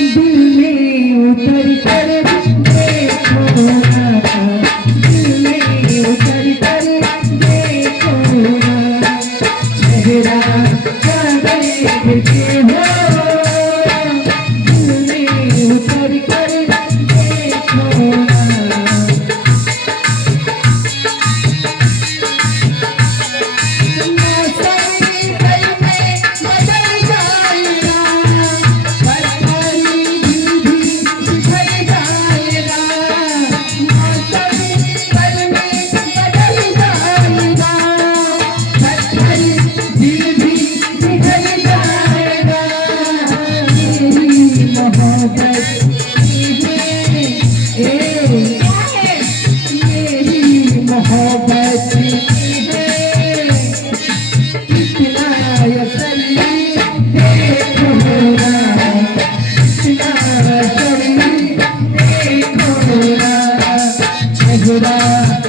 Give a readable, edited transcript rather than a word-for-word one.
दिल में उतर कर देखो ना, दिल में उतर कर देखो ना, चेहरा कागज के हो, दिल में उतर कर देखो ना। Jura